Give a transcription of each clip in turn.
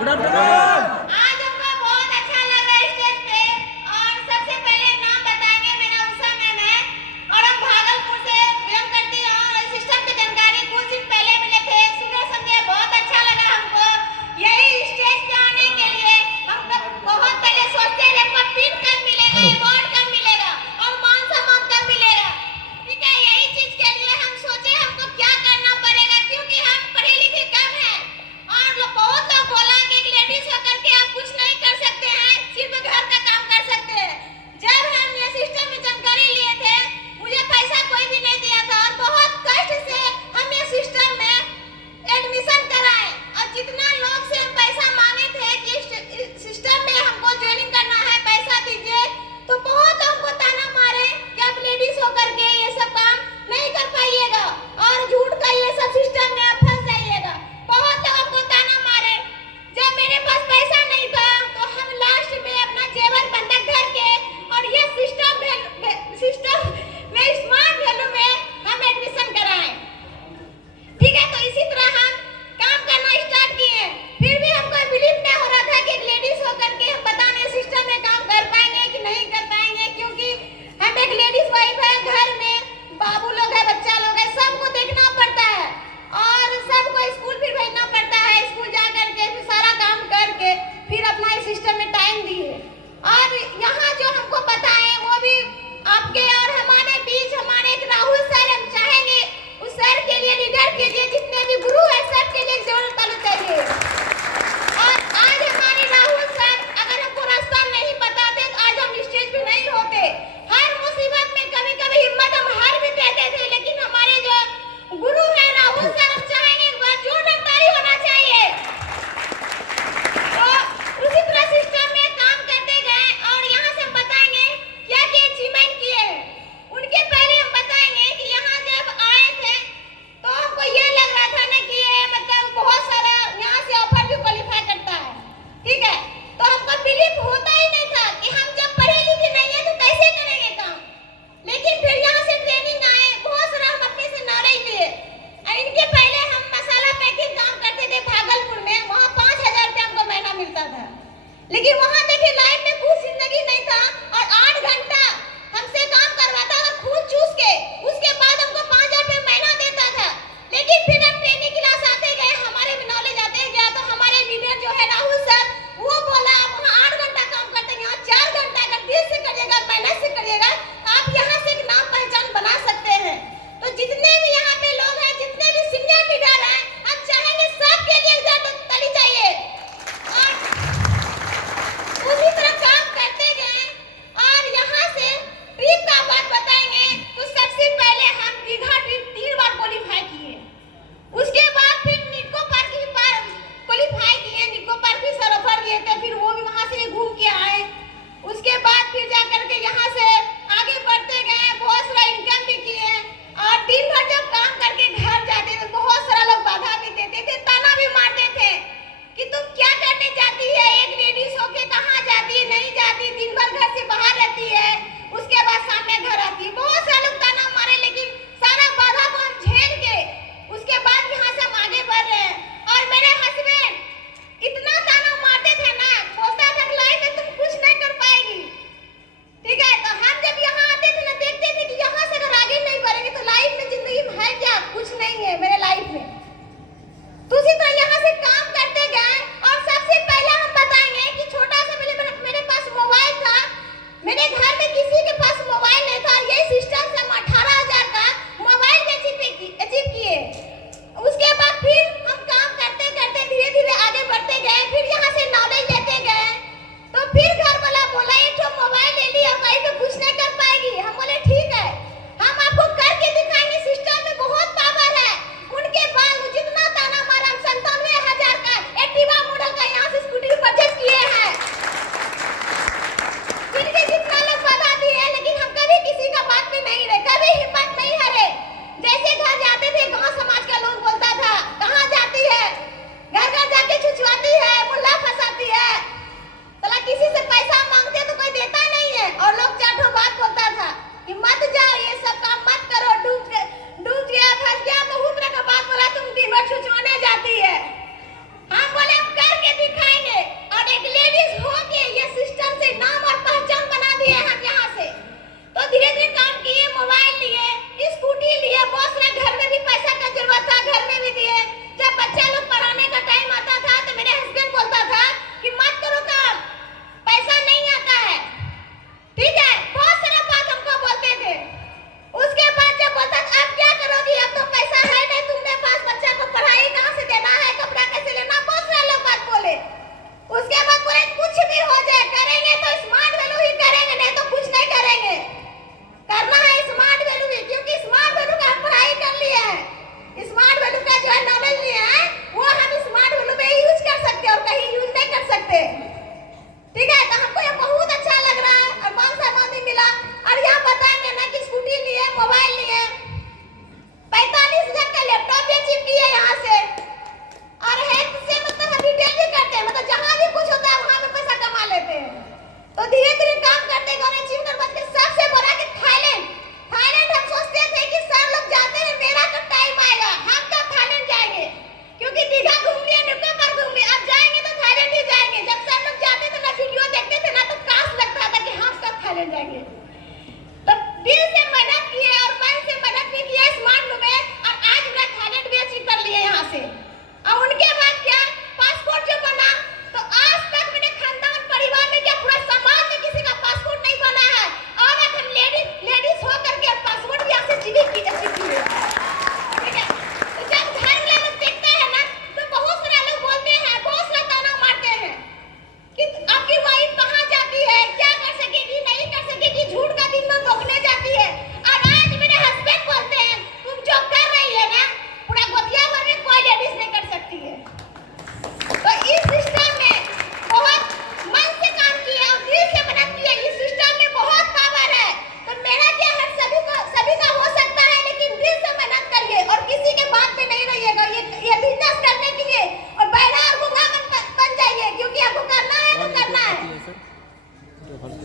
Good afternoon. आज हमको बहुत अच्छा लग रहा है स्टेज पे। और सबसे पहले नाम बताएंगे, मेरा उषा मैम है और हम भागलपुर से बिलोंग करती हूँ। सिस्टम की जानकारी कुछ दिन पहले मिले थे, सुने समझे बहुत अच्छा लगा हमको। यही स्टेज पे आने के लिए हमको बहुत पहले सोचते थे हमको पिन कब मिलेगा, अवार्ड कब मिलेगा और मान सम्मान कब मिलेगा। ठीक है, यही चीज के लिए हम सोचे हमको क्या करना पड़ेगा, क्योंकि हम पढ़े लिखे कम है और बहुत लोग बोला कि एक लेडीज होकर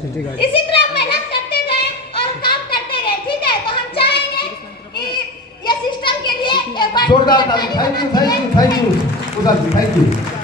इसी तरह मेहनत करते गए और काम करते गए, ठीक है। तो हम चाहेंगे कि ये सिस्टम के लिए एक बार जोरदार ताली। Thank you, thank you, thank you Usha ji, thank you.